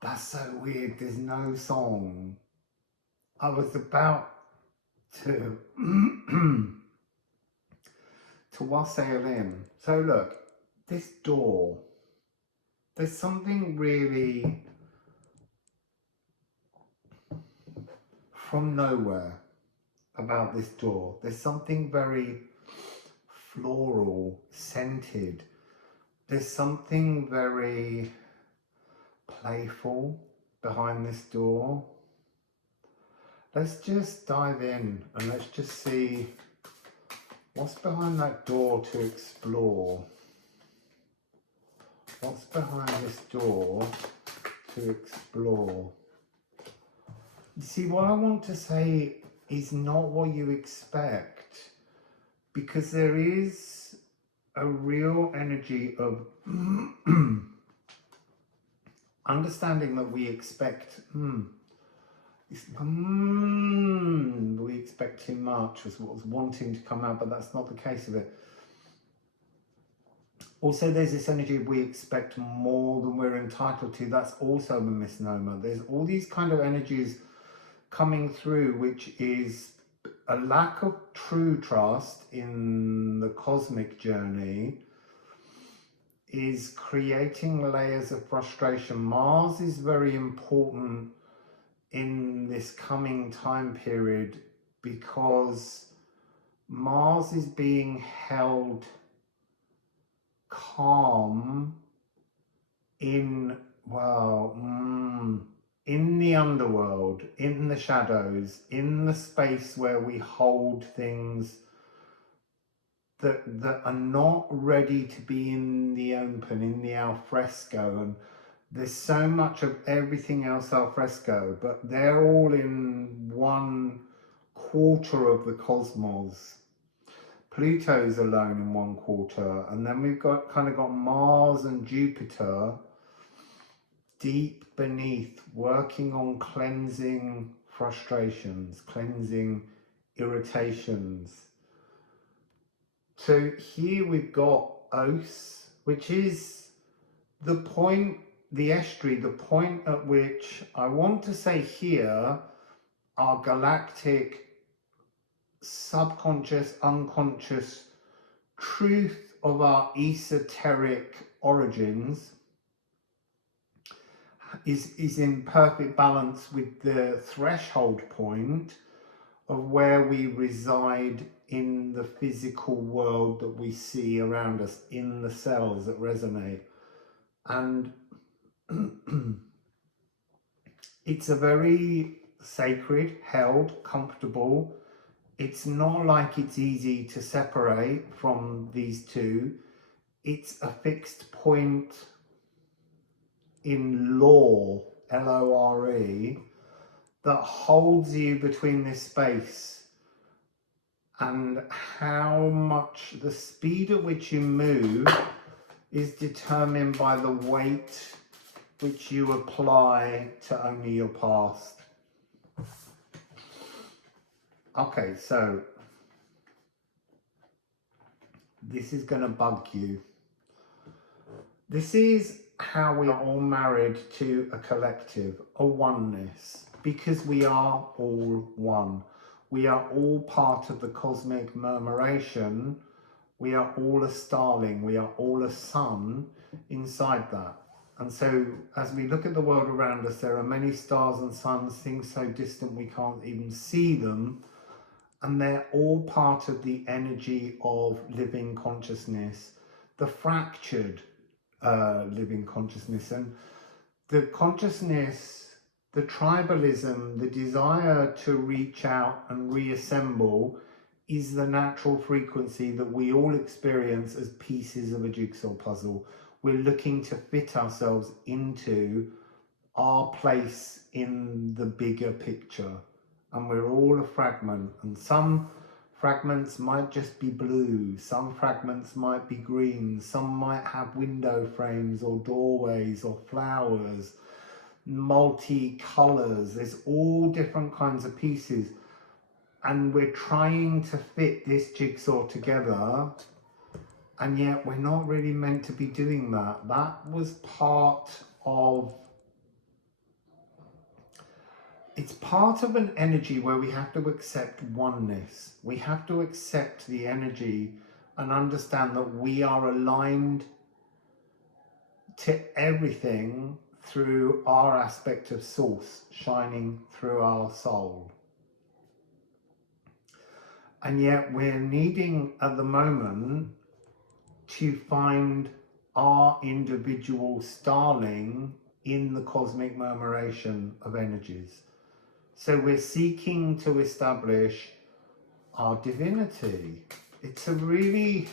That's so weird, there's no song. I was about to to wassail in. So look, this door, there's something really from nowhere about this door. There's something very floral, scented. There's something very playful behind this door. Let's just dive in and let's just see what's behind that door to explore. What's behind this door to explore? You see, what I want to say is not what you expect, because there is a real energy of understanding that we expect we expect too much was what was wanting to come out, but that's not the case of it. Also, there's this energy of we expect more than we're entitled to. That's also a misnomer. There's all these kind of energies coming through, which is a lack of true trust in the cosmic journey, is creating layers of frustration. Mars is very important in this coming time period because Mars is being held calm in, well, in the underworld, in the shadows, in the space where we hold things that are not ready to be in the open, in the alfresco. And there's so much of everything else alfresco, but they're all in 1/4 of the cosmos. Pluto's alone in 1/4, and then we've got Mars and Jupiter deep beneath, working on cleansing frustrations, cleansing irritations. So here we've got Os, which is the point, the estuary, the point at which I want to say here our galactic subconscious, unconscious truth of our esoteric origins is in perfect balance with the threshold point of where we reside in the physical world that we see around us, in the cells that resonate. And it's a very sacred, held, comfortable. It's not like it's easy to separate from these two. It's a fixed point in lore, L-O-R-E, that holds you between this space, and how much the speed at which you move is determined by the weight which you apply to only your past. Okay, so this is going to bug you. This is how we are all married to a collective, a oneness, because we are all one. We are all part of the cosmic murmuration. We are all a starling. We are all a sun inside that. And so as we look at the world around us, there are many stars and suns, things so distant we can't even see them. And they're all part of the energy of living consciousness, the fractured living consciousness. And the consciousness, the tribalism, the desire to reach out and reassemble is the natural frequency that we all experience as pieces of a jigsaw puzzle. We're looking to fit ourselves into our place in the bigger picture. And we're all a fragment, and some fragments might just be blue, some fragments might be green, some might have window frames or doorways or flowers, multi-colours. There's all different kinds of pieces, and we're trying to fit this jigsaw together, and yet we're not really meant to be doing that. That was part of it's part of an energy where we have to accept oneness. We have to accept the energy and understand that we are aligned to everything through our aspect of source shining through our soul. And yet we're needing at the moment to find our individual starling in the cosmic murmuration of energies. So we're seeking to establish our divinity. It's a really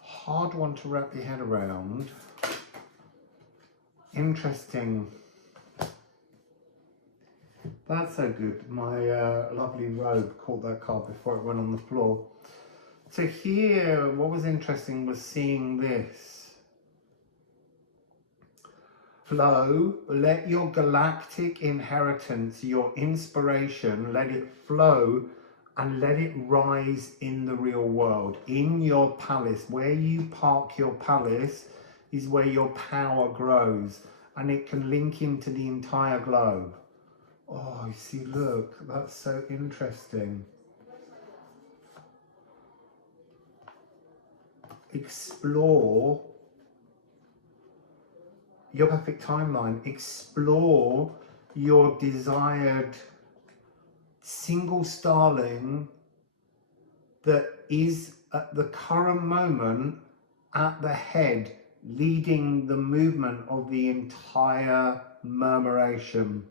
hard one to wrap your head around. Interesting. That's so good. My lovely robe caught that card before it went on the floor. So here, what was interesting was seeing this. Flow, let your galactic inheritance, your inspiration, let it flow and let it rise in the real world, in your palace. Where you park your palace is where your power grows, and it can link into the entire globe. Oh, you see, look, that's so interesting. Explore your perfect timeline. Explore your desired single starling that is at the current moment at the head, leading the movement of the entire murmuration.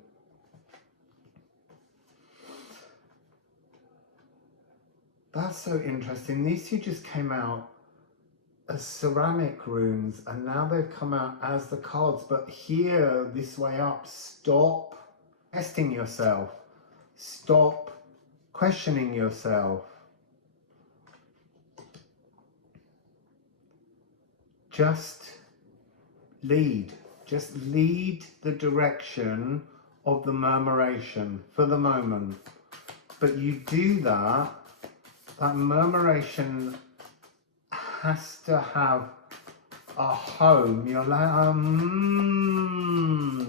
That's so interesting. These two just came out as ceramic runes, and now they've come out as the cards. But here, this way up, stop testing yourself. Stop questioning yourself. Just lead. Just lead the direction of the murmuration for the moment. But you do that, that murmuration has to have a home. You're like,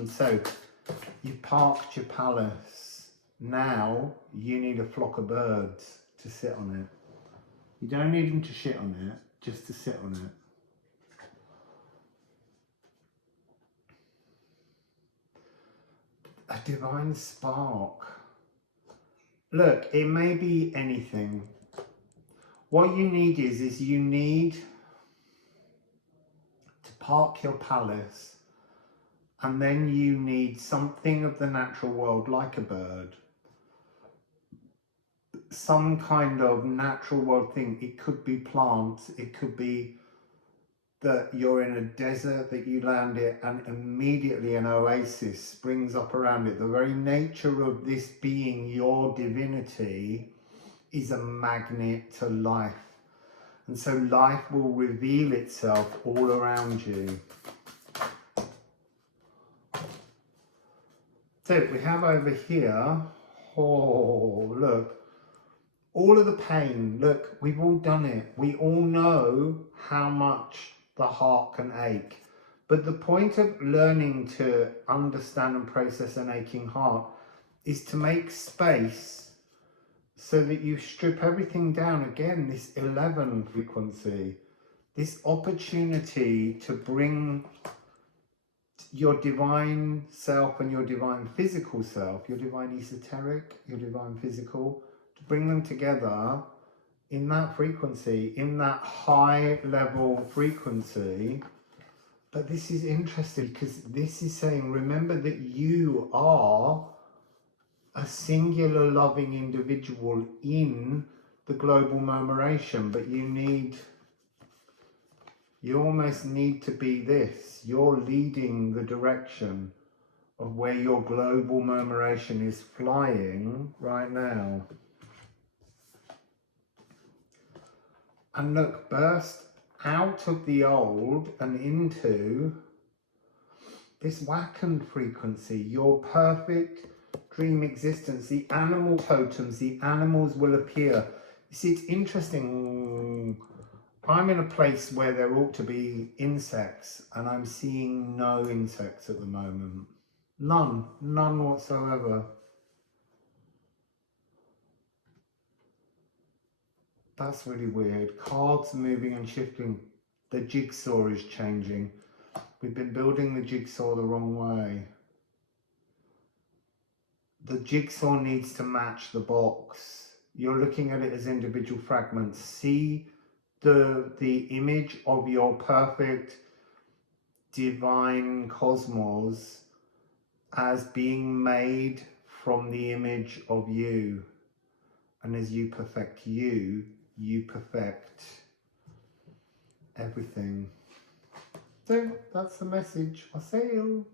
so you parked your palace. Now you need a flock of birds to sit on it. You don't need them to shit on it, just to sit on it. A divine spark. Look, it may be anything. What you need is you need to park your palace, and then you need something of the natural world, like a bird. Some kind of natural world thing. It could be plants, it could be that you're in a desert, that you land it and immediately an oasis springs up around it. The very nature of this being, your divinity, is a magnet to life. And so life will reveal itself all around you. So we have over here, oh, look, all of the pain. Look, we've all done it. We all know how much the heart can ache. But the point of learning to understand and process an aching heart is to make space so that you strip everything down. Again, this 11 frequency, this opportunity to bring your divine self and your divine physical self, your divine esoteric, your divine physical, to bring them together in that frequency, in that high level frequency. But this is interesting because this is saying, remember that you are a singular loving individual in the global murmuration, but you almost need to be this. You're leading the direction of where your global murmuration is flying right now. And look, burst out of the old and into this Wackened frequency, your perfect dream existence. The animal totems, the animals will appear. You see, it's interesting. I'm in a place where there ought to be insects, and I'm seeing no insects at the moment. None. None whatsoever. That's really weird. Cards moving and shifting. The jigsaw is changing. We've been building the jigsaw the wrong way. The jigsaw needs to match the box. You're looking at it as individual fragments. See the image of your perfect divine cosmos as being made from the image of you. And as you perfect you, you perfect everything. So that's the message. Wassail.